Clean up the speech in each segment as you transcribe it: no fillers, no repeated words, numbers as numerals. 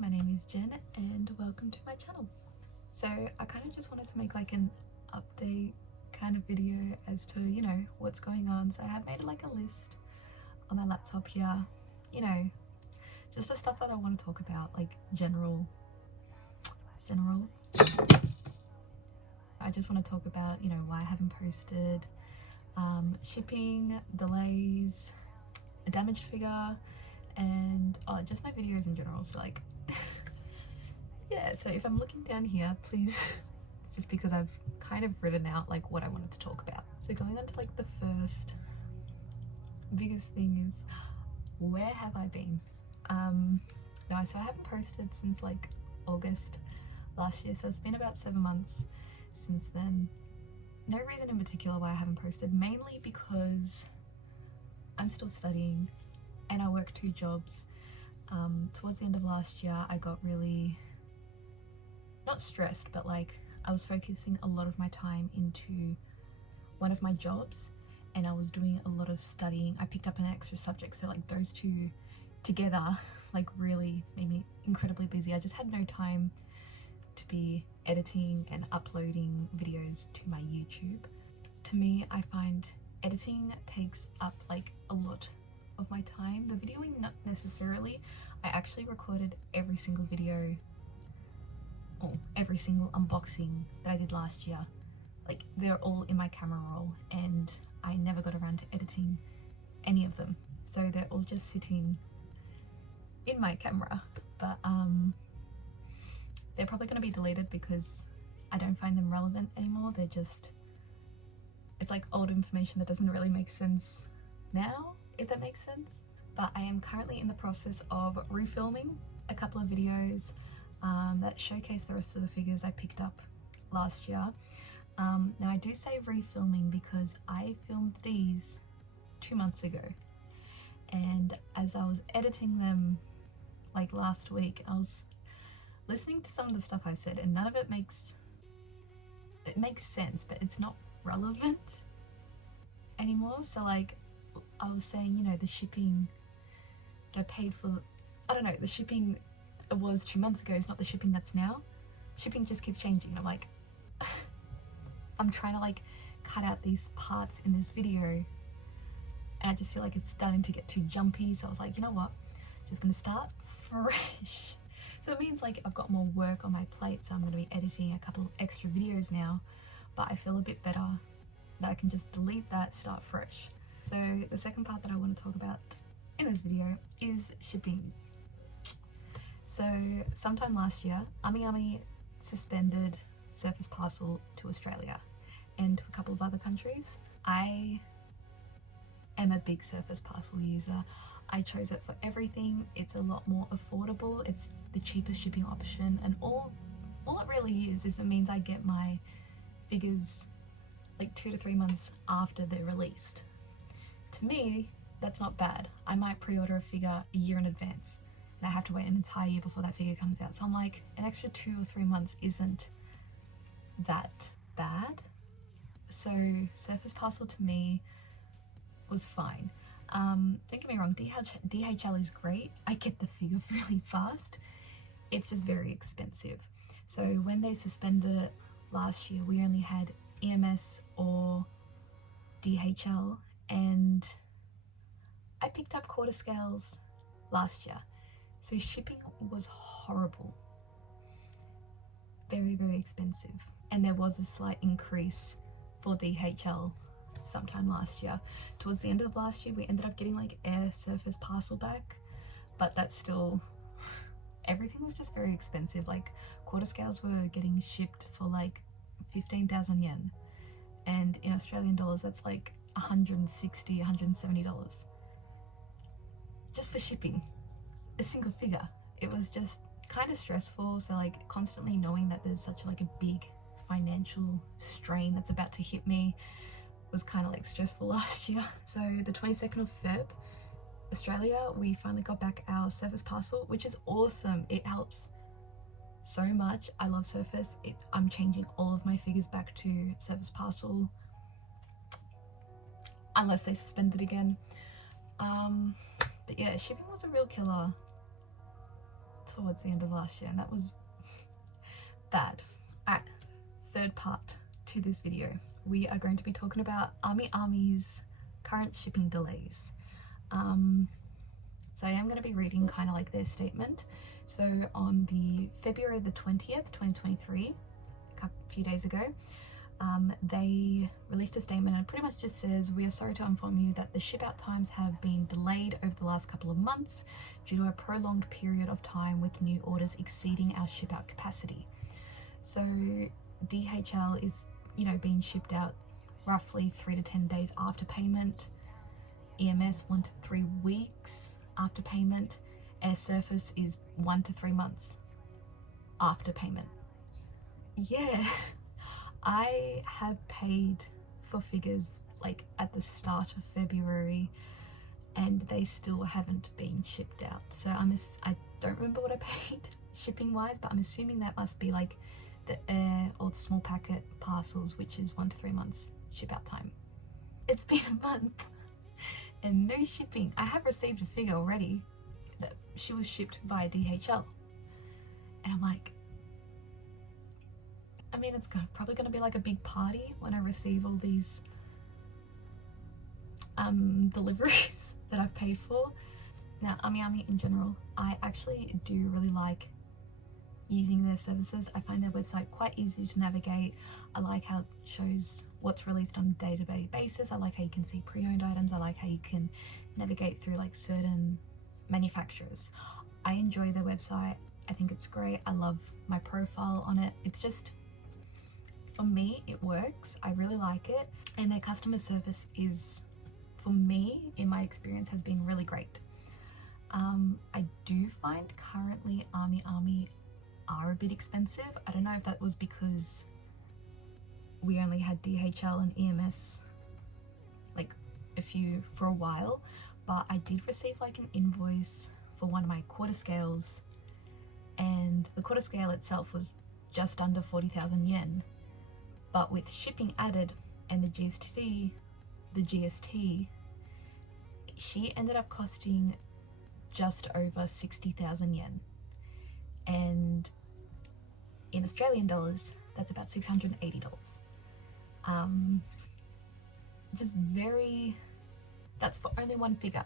my name is Jen and welcome to my channel. So I kind of just wanted to make like an update kind of video as to, you know, what's going on. So I have made like a list on my laptop here, you know, just the stuff that I want to talk about, like general. I just want to talk about, you know, why I haven't posted, shipping, delays, a damaged figure, and just my videos in general. So like yeah, so if I'm looking down here, please it's just because I've kind of written out like what I wanted to talk about. So going on to like the first biggest thing is, where have I been? No, so I haven't posted since like August last year, so it's been about 7 months since then. No reason in particular why I haven't posted, mainly because I'm still studying and I work 2 jobs. Towards the end of last year I got really, not stressed, but like I was focusing a lot of my time into one of my jobs and I was doing a lot of studying. I picked up an extra subject, so like those 2 together like really made me incredibly busy. I just had no time to be editing and uploading videos to my YouTube. To me, I find editing takes up like a lot of my time. The videoing, not necessarily. I actually recorded every single video or every single unboxing that I did last year. Like they're all in my camera roll and I never got around to editing any of them. So they're all just sitting in my camera, but they're probably going to be deleted because I don't find them relevant anymore. They're just, it's like old information that doesn't really make sense now, if that makes sense. But I am currently in the process of refilming a couple of videos that showcase the rest of the figures I picked up last year. Now I do say refilming because I filmed these 2 months ago, and as I was editing them like last week, I was listening to some of the stuff I said and none of it makes sense, but it's not relevant anymore. So like I was saying, you know, the shipping that I paid for, I don't know, the shipping it was 2 months ago is not the shipping that's now. Shipping just keeps changing and I'm like I'm trying to like cut out these parts in this video and I just feel like it's starting to get too jumpy. So I was like, you know what, just gonna start fresh. So it means like I've got more work on my plate, so I'm going to be editing a couple of extra videos now, but I feel a bit better that I can just delete that, start fresh. So the second part that I want to talk about in this video is shipping. So sometime last year, AmiAmi suspended Surface Parcel to Australia and to a couple of other countries. I am a big Surface Parcel user. I chose it for everything. It's a lot more affordable. It's the cheapest shipping option, and all it really is it means I get my figures like 2 to 3 months after they're released. To me, that's not bad. I might pre-order a figure a year in advance and I have to wait an entire year before that figure comes out. So I'm like, an extra 2 or 3 months isn't that bad. So Surface Parcel to me was fine. Don't get me wrong, DHL is great. I get the figure really fast. It's just very expensive. So when they suspended it last year, we only had EMS or DHL, and I picked up quarter scales last year. So shipping was horrible. Very, very expensive. And there was a slight increase for DHL sometime last year. Towards the end of last year we ended up getting like air Surface Parcel back, but that's still, everything was just very expensive. Like quarter scales were getting shipped for like 15,000 yen, and in Australian dollars that's like $160, $170 just for shipping a single figure. It was just kind of stressful. So like constantly knowing that there's such like a big financial strain that's about to hit me was kind of like stressful last year. So the 22nd of Feb, Australia, we finally got back our Surface Parcel, which is awesome. It helps so much. I love Surface. I'm changing all of my figures back to Surface Parcel unless they suspend it again. But yeah, shipping was a real killer towards the end of last year, and that was bad. Alright, third part to this video. We are going to be talking about AmiAmi's current shipping delays. So I am going to be reading kind of like their statement. So on the February the 20th, 2023, a few days ago, they released a statement and it pretty much just says, "We are sorry to inform you that the ship out times have been delayed over the last couple of months due to a prolonged period of time with new orders exceeding our ship out capacity." So DHL is, you know, being shipped out roughly 3 to 10 days after payment. EMS 1 to 3 weeks after payment. Air Surface is 1 to 3 months after payment. Yeah. I have paid for figures like at the start of February and they still haven't been shipped out. So I don't remember what I paid shipping wise, but I'm assuming that must be like the air or the small packet parcels, which is 1 to 3 months ship out time. It's been a month and no shipping. I have received a figure already that she was shipped via DHL and I'm like, I mean, it's probably going to be like a big party when I receive all these deliveries that I've paid for. Now, AmiAmi in general, I actually do really like using their services. I find their website quite easy to navigate. I like how it shows what's released on a day-to-day basis. I like how you can see pre-owned items. I like how you can navigate through like certain manufacturers. I enjoy their website. I think it's great. I love my profile on it. It's just, for me, it works. I really like it. And their customer service is, for me, in my experience, has been really great. I do find currently AmiAmi are a bit expensive. I don't know if that was because we only had DHL and EMS like for a while, but I did receive like an invoice for one of my quarter scales and the quarter scale itself was just under 40,000 yen. But with shipping added and the GST, she ended up costing just over 60,000 yen. And in Australian dollars, that's about $680. Just very, that's for only one figure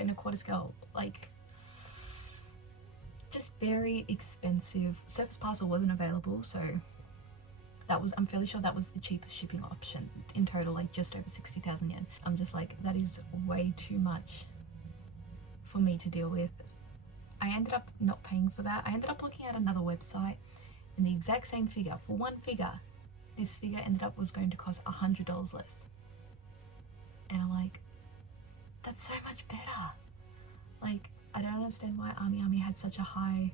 in a quarter scale, like just very expensive. Surface parcel wasn't available, so that was, I'm fairly sure that was the cheapest shipping option in total, like just over 60,000 yen. I'm just like, that is way too much for me to deal with. I ended up not paying for that. I ended up looking at another website and the exact same figure, for one figure, this figure ended up was going to cost $100 less. And I'm like, that's so much better. Like, I don't understand why AmiAmi had such a high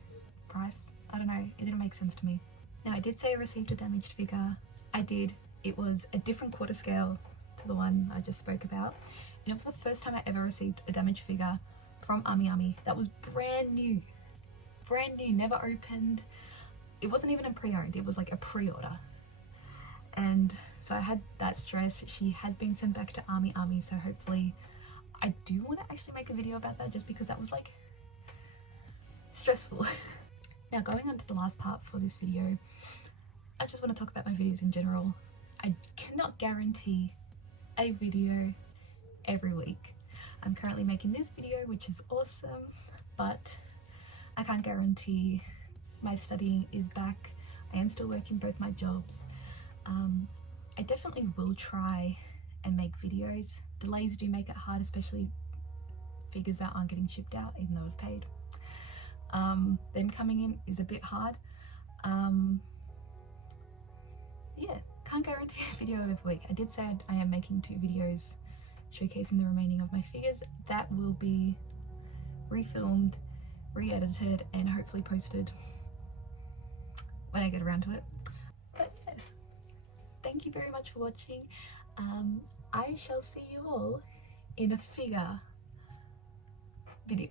price. I don't know, it didn't make sense to me. Now, I did say I received a damaged figure. I did. It was a different quarter scale to the one I just spoke about. And it was the first time I ever received a damaged figure from AmiAmi that was brand new, never opened. It wasn't even a pre-owned, it was like a pre-order. And so I had that stress. She has been sent back to AmiAmi, so hopefully, I do want to actually make a video about that just because that was like stressful. Now, going on to the last part for this video, I just want to talk about my videos in general. I cannot guarantee a video every week. I'm currently making this video, which is awesome, but I can't guarantee. My studying is back. I am still working both my jobs. I definitely will try and make videos. Delays do make it hard, especially figures that aren't getting shipped out, even though I've paid. Them coming in is a bit hard. Yeah, can't guarantee a video every week. I did say I am making 2 videos showcasing the remaining of my figures. That will be refilmed, re-edited, and hopefully posted when I get around to it. But yeah, thank you very much for watching. I shall see you all in a figure video.